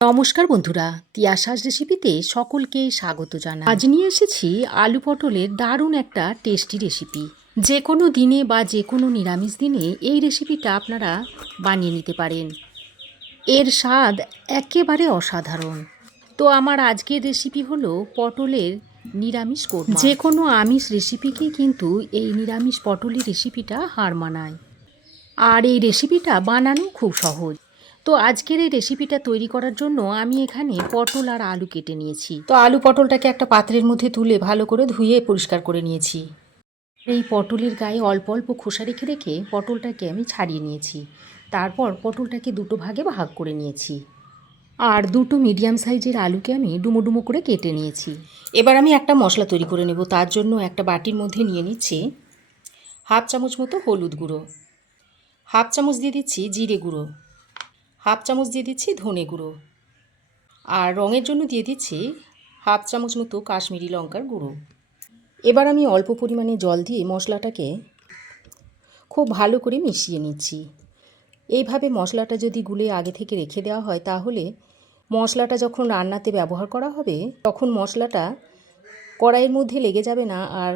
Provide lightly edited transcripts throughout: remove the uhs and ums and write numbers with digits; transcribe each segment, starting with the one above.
নমস্কার বন্ধুরা, তিয়াসাস রেসিপিতে সকলকে স্বাগত জানাই। আজ নিয়ে এসেছি আলু পটলের দারুণ একটা টেস্টি রেসিপি। যে কোনো দিনে বা যে কোনো নিরামিষ দিনে এই রেসিপিটা আপনারা বানিয়ে নিতে পারেন। এর স্বাদ একেবারে অসাধারণ। তো আমার আজকের রেসিপি হলো পটলের নিরামিষ কোরমা। যে কোনো আমিষ রেসিপিকে কিন্তু এই নিরামিষ পটলের রেসিপিটা হার মানায়। আর এই রেসিপিটা বানানো খুব সহজ। তো আজকের এই রেসিপিটা তৈরি করার জন্য আমি এখানে পটল আর আলু কেটে নিয়েছি। তো আলু পটলটাকে একটা পাত্রের মধ্যে তুলে ভালো করে ধুয়ে পরিষ্কার করে নিয়েছি। এই পটলের গায়ে অল্প অল্প খোসা রেখে রেখে পটলটাকে আমি ছাড়িয়ে নিয়েছি। তারপর পটলটাকে দুটো ভাগে ভাগ করে নিয়েছি। আর দুটো মিডিয়াম সাইজের আলুকে আমি ডুমো ডুমো করে কেটে নিয়েছি। এবার আমি একটা মশলা তৈরি করে নেব। তার জন্য একটা বাটির মধ্যে নিয়ে নিচ্ছি হাফ চামচ মতো হলুদ গুঁড়ো, হাফ চামচ দিয়ে দিচ্ছি জিরে গুঁড়ো, হাফ চামচ দিয়ে দিচ্ছি ধনে গুঁড়ো, আর রঙের জন্য দিয়ে দিচ্ছি হাফ চামচ মতো কাশ্মীরি লঙ্কার গুঁড়ো। এবার আমি অল্প পরিমাণে জল দিয়ে মশলাটাকে খুব ভালো করে মিশিয়ে নিচ্ছি। এইভাবে মশলাটা যদি গুলে আগে থেকে রেখে দেওয়া হয় তাহলে মশলাটা যখন রান্নাতে ব্যবহার করা হবে তখন মশলাটা কড়াইয়ের মধ্যে লেগে যাবে না, আর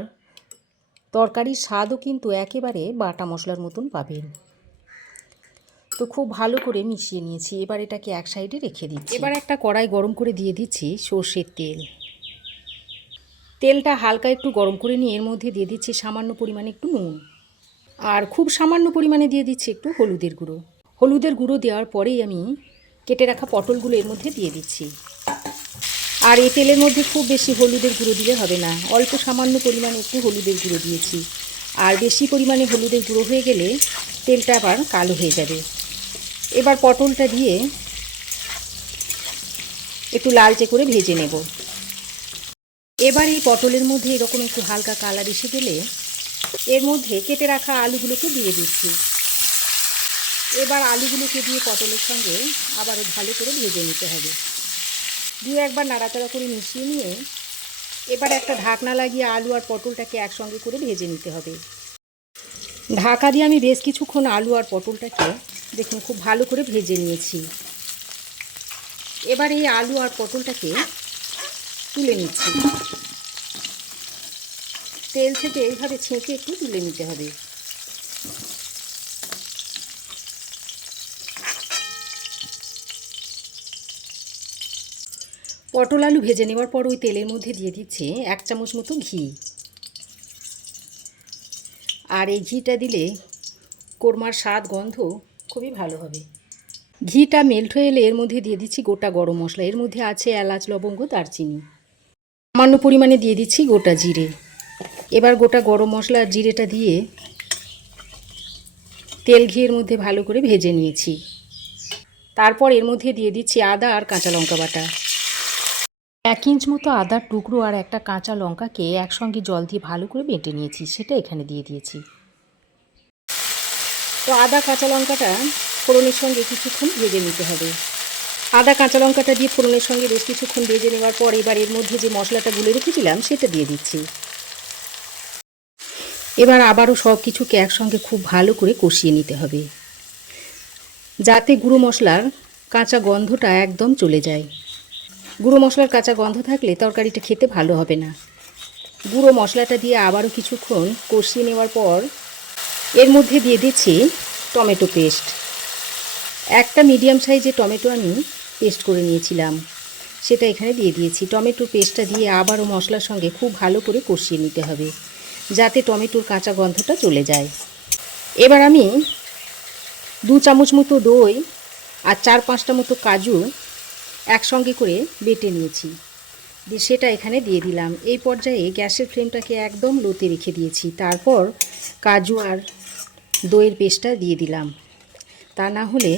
তরকারির স্বাদও কিন্তু একেবারে বাটা মশলার মতন পাবেন। তো খুব ভালো করে মিশিয়ে নিয়েছি। এবার এটাকে এক সাইডে রেখে দিচ্ছি। এবার একটা কড়াই গরম করে দিয়ে দিচ্ছি সর্ষের তেল। তেলটা হালকা একটু গরম করে নিয়ে এর মধ্যে দিয়ে দিচ্ছি সামান্য পরিমাণে একটু নুন, আর খুব সামান্য পরিমাণে দিয়ে দিচ্ছি একটু হলুদের গুঁড়ো। হলুদের গুঁড়ো দেওয়ার পরেই আমি কেটে রাখা পটলগুলো এর মধ্যে দিয়ে দিচ্ছি। আর এই তেলের মধ্যে খুব বেশি হলুদের গুঁড়ো দিলে হবে না, অল্প সামান্য পরিমাণে একটু হলুদের গুঁড়ো দিয়েছি। আর বেশি পরিমাণে হলুদের গুঁড়ো হয়ে গেলে তেলটা আবার কালো হয়ে যাবে। এবার পটলটা দিয়ে একটু লালচে করে ভেজে নেব। এবার এই পটলের মধ্যে এরকম একটু হালকা কালার এসে গেলে এর মধ্যে কেটে রাখা আলুগুলোকে দিয়ে দিচ্ছি। এবার আলুগুলোকে দিয়ে পটলের সঙ্গে আবারও ভালো করে ভেজে নিতে হবে। দিয়ে একবার নাড়াচাড়া করে মিশিয়ে নিয়ে এবার একটা ঢাকনা লাগিয়ে আলু আর পটলটাকে একসঙ্গে করে ভেজে নিতে হবে। ঢাকা দিয়ে আমি বেশ কিছুক্ষণ আলু আর পটলটাকে দেখুন খুব ভালো করে ভেজে নিয়েছি। এবার এই আলু আর পটলটাকে তুলে নিচ্ছি। তেল থেকে এইভাবে ছেঁকে একটু তুলে নিতে হবে। পটল আলু ভেজে নেওয়ার পর ওই তেলের মধ্যে দিয়ে দিচ্ছে এক চামচ মতো ঘি। আর এই ঘিটা দিলে কোরমার স্বাদ গন্ধ খুবই ভালো হবে। ঘিটা মেল্ট হয়ে এলে এর মধ্যে দিয়ে দিচ্ছি গোটা গরম মশলা। এর মধ্যে আছে এলাচ, লবঙ্গ, দারচিনি। সামান্য পরিমাণে দিয়ে দিচ্ছি গোটা জিরে। এবার গোটা গরম মশলা আর জিরেটা দিয়ে তেল ঘিয়ের মধ্যে ভালো করে ভেজে নিয়েছি। তারপর এর মধ্যে দিয়ে দিচ্ছি আদা আর কাঁচা লঙ্কা বাটা। 1 ইঞ্চ মতো আদার টুকরো আর একটা কাঁচা লঙ্কাকে একসঙ্গে জল দিয়ে ভালো করে বেটে নিয়েছি, সেটা এখানে দিয়ে দিয়েছি। তো আদা কাঁচা লঙ্কাটা ফোড়নের সঙ্গে কিছুক্ষণ ভেজে নিতে হবে। আদা কাঁচা লঙ্কাটা দিয়ে ফোড়নের সঙ্গে বেশ কিছুক্ষণ ভেজে নেওয়ার পর এবার এর মধ্যে যে মশলাটা গুলে রেখেছিলাম সেটা দিয়ে দিচ্ছি। এবার আবারও সব কিছুকে একসঙ্গে খুব ভালো করে কষিয়ে নিতে হবে, যাতে গুঁড়ো মশলার কাঁচা গন্ধটা একদম চলে যায়। গুঁড়ো মশলার কাঁচা গন্ধ থাকলে তরকারিটা খেতে ভালো হবে না। গুঁড়ো মশলাটা দিয়ে আবারও কিছুক্ষণ কষিয়ে নেওয়ার পর এর মধ্যে দিয়ে দিচ্ছি টমেটো পেস্ট। একটা মিডিয়াম সাইজের টমেটো আমি পেস্ট করে নিয়েছিলাম, সেটা এখানে দিয়ে দিয়েছি। টমেটোর পেস্টটা দিয়ে আবারও মশলার সঙ্গে খুব ভালো করে কষিয়ে নিতে হবে, যাতে টমেটোর কাঁচা গন্ধটা চলে যায়। এবার আমি 2 চামচ মতো দই আর 4-5টা মতো কাজু একসঙ্গে করে বেটে নিয়েছি, দিয়ে সেটা এখানে দিয়ে দিলাম। এই পর্যায়ে গ্যাসের ফ্লেমটাকে একদম লোতে রেখে দিয়েছি। তারপর কাজু আর দইয়ের পেস্টটা দিয়ে দিলাম, তা না হলে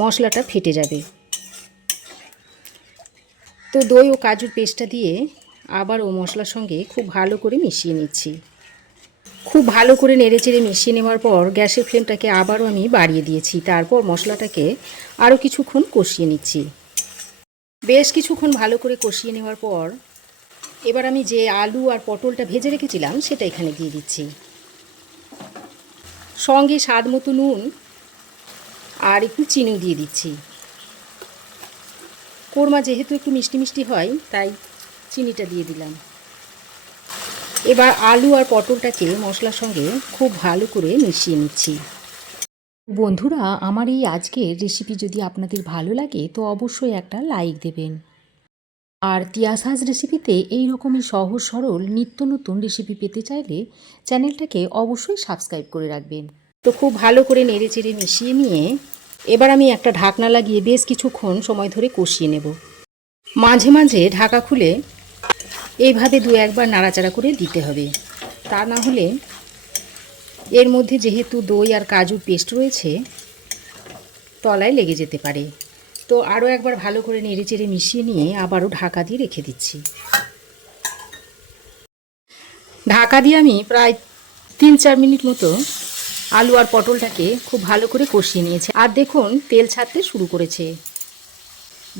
মশলাটা ফেটে যাবে। তো দই ও কাজুর পেস্টটা দিয়ে আবার ও মশলার সঙ্গে খুব ভালো করে মিশিয়ে নিচ্ছি। খুব ভালো করে নেড়েচেড়ে মিশিয়ে নেওয়ার পর গ্যাসের ফ্লেমটাকে আবারও আমি বাড়িয়ে দিয়েছি। তারপর মশলাটাকে আরও কিছুক্ষণ কষিয়ে নিচ্ছি। বেশ কিছুক্ষণ ভালো করে কষিয়ে নেওয়ার পর এবার আমি যে আলু আর পটলটা ভেজে রেখেছিলাম সেটা এখানে দিয়ে দিচ্ছি। সঙ্গে স্বাদ মতো নুন আর একটু চিনি দিয়ে দিচ্ছি। কোরমা যেহেতু একটু মিষ্টি মিষ্টি হয় তাই চিনিটা দিয়ে দিলাম। এবার আলু আর পটলটাকে মশলার সঙ্গে খুব ভালো করে মিশিয়ে নিচ্ছি। বন্ধুরা, আমার এই আজকের রেসিপি যদি আপনাদের ভালো লাগে তো অবশ্যই একটা লাইক দেবেন। আর তিয়াসাজ রেসিপিতে এই রকমই সহজ সরল নিত্য নতুন রেসিপি পেতে চাইলে চ্যানেলটাকে অবশ্যই সাবস্ক্রাইব করে রাখবেন। তো খুব ভালো করে নেড়ে চেড়ে মিশিয়ে নিয়ে এবার আমি একটা ঢাকনা লাগিয়ে বেশ কিছুক্ষণ সময় ধরে কষিয়ে নেব। মাঝে মাঝে ঢাকা খুলে এইভাবে দু একবার নাড়াচাড়া করে দিতে হবে, তা না হলে এর মধ্যে যেহেতু দই আর কাজুর পেস্ট রয়েছে তলায় লেগে যেতে পারে। তো আরও একবার ভালো করে নেড়ে চেড়ে মিশিয়ে নিয়ে আবারও ঢাকা দিয়ে রেখে দিচ্ছি। ঢাকা দিয়ে আমি প্রায় 3-4 মিনিট মতো আলু আর পটলটাকে খুব ভালো করে কষিয়ে নিয়েছি। আর দেখুন তেল ছাড়তে শুরু করেছে।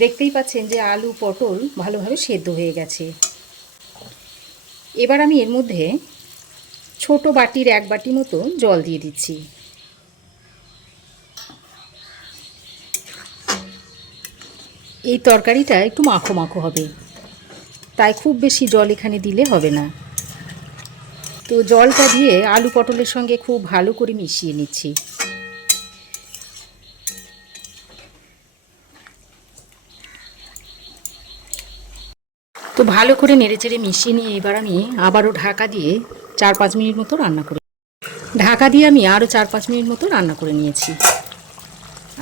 দেখতেই পাচ্ছেন যে আলু পটল ভালোভাবে সেদ্ধ হয়ে গেছে। এবার আমি এর মধ্যে ছোট বাটির 1 বাটি মতো জল দিয়ে দিচ্ছি। এই তরকারিটা একটু মাখো মাখো হবে, তাই খুব বেশি জল এখানে দিলে হবে না। তো জলটা দিয়ে আলু পটলের সঙ্গে খুব ভালো করে মিশিয়ে নিচ্ছি। তো ভালো করে নেড়েচেড়ে মিশিয়ে নিয়ে এবার আমি আবারও ঢাকা দিয়ে 4-5 মিনিট মতো রান্না করে ঢাকা দিয়ে আমি আরও 4-5 মিনিট মতো রান্না করে নিয়েছি।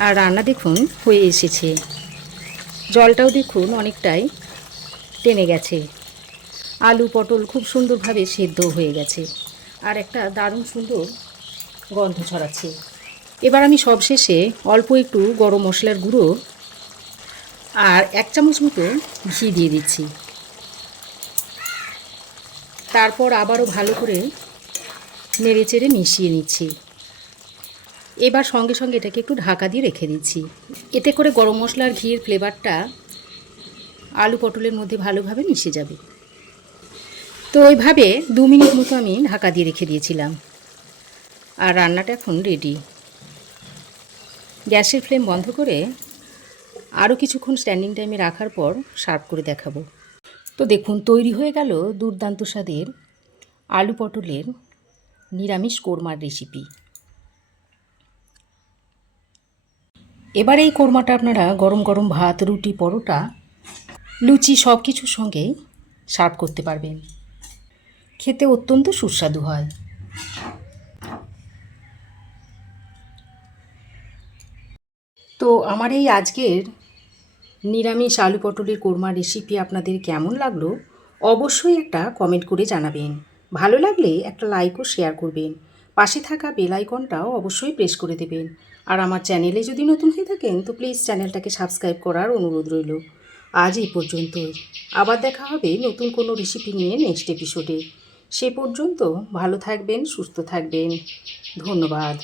আর রান্না দেখুন হয়ে এসেছে। জলটাও দেখুন অনেকটাই টেনে গেছে। আলু পটল খুব সুন্দরভাবে সেদ্ধ হয়ে গেছে আর একটা দারুণ সুন্দর গন্ধ ছড়াচ্ছে। এবার আমি সবশেষে অল্প একটু গরম মশলার গুঁড়ো আর 1 চামচ মতো ঘি দিয়ে দিচ্ছি। তারপর আবারও ভালো করে নেড়ে চেড়ে মিশিয়ে নিচ্ছি। এবার সঙ্গে সঙ্গে এটাকে একটু ঢাকা দিয়ে রেখে দিচ্ছি। এতে করে গরম মশলার ঘিয়ের ফ্লেভারটা আলু পটলের মধ্যে ভালোভাবে মিশে যাবে। তো ওইভাবে 2 মিনিট মতো আমি ঢাকা দিয়ে রেখে দিয়েছিলাম। আর রান্নাটা এখন রেডি। গ্যাসের ফ্লেম বন্ধ করে আরও কিছুক্ষণ স্ট্যান্ডিং টাইমে রাখার পর সার্ভ করে দেখাবো। তো দেখুন তৈরি হয়ে গেল দুর্দান্ত স্বাদের আলু পটলের নিরামিষ কোরমার রেসিপি। এবার এই কোরমাটা আপনারা গরম গরম ভাত, রুটি, পরোটা, লুচি সব কিছুর সঙ্গেই সার্ভ করতে পারবেন। খেতে অত্যন্ত সুস্বাদু হয়। তো আমার এই আজকের নিরামিষ আলু পটলের কোরমা রেসিপি আপনাদের কেমন লাগলো অবশ্যই একটা কমেন্ট করে জানাবেন। ভালো লাগলে একটা লাইক ও শেয়ার করবেন। পাশে থাকা বেল আইকনটাও অবশ্যই প্রেস করে দেবেন। আর আমার চ্যানেলে যদি নতুন হয়ে থাকেন তো প্লিজ চ্যানেলটাকে সাবস্ক্রাইব করার অনুরোধ রইল। আজ এই পর্যন্তই। আবার দেখা হবে নতুন কোনো রেসিপি নিয়ে নেক্সট এপিসোডে। সে পর্যন্ত ভালো থাকবেন, সুস্থ থাকবেন। ধন্যবাদ।